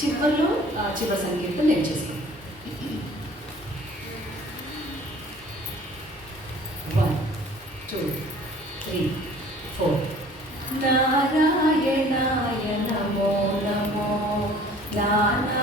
చివరిలో చివరి సంగీతం నేను చేస్తాను వన్ టూ త్రీ ఫోర్ నారాయణాయ నమో నమో నానా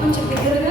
కొంచెం దగ్గరగా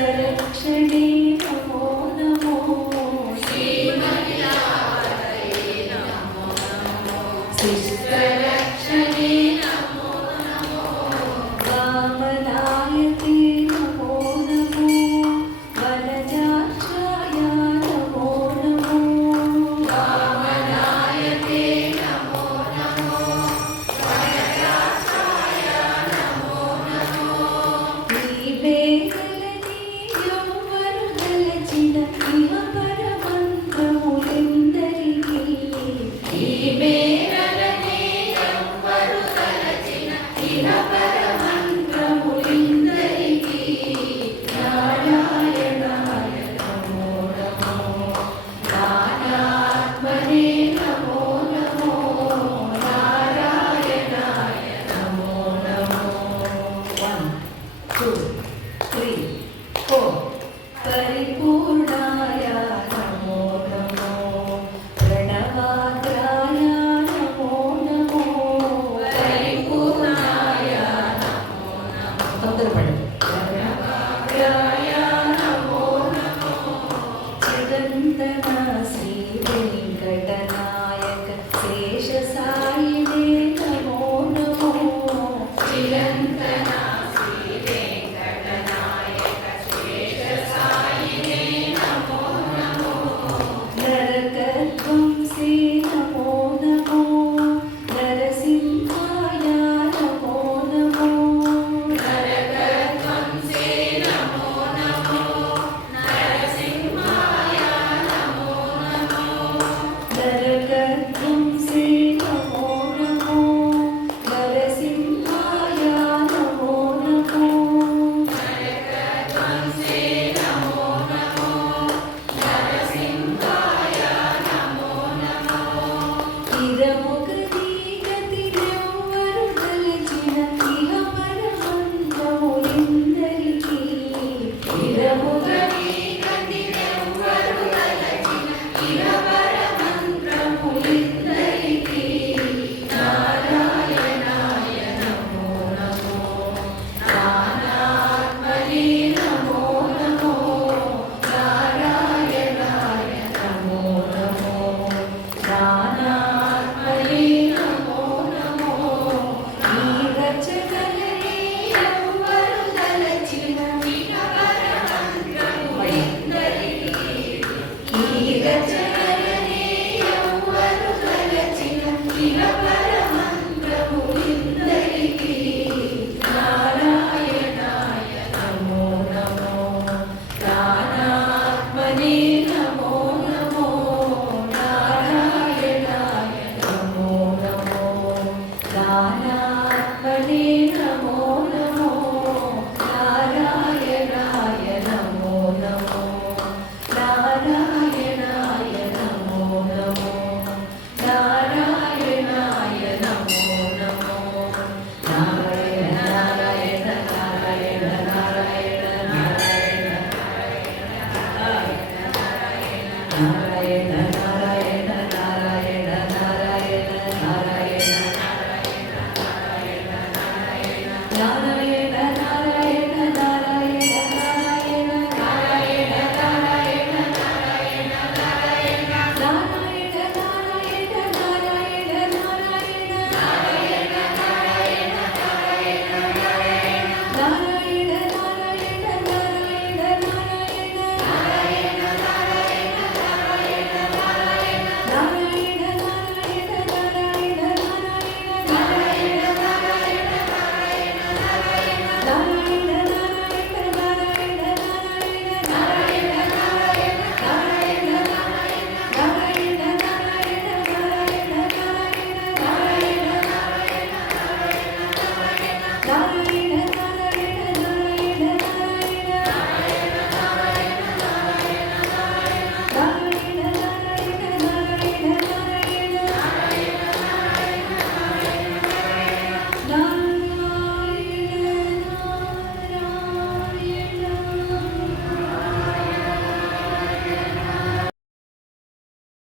रक्षणे नमो नमः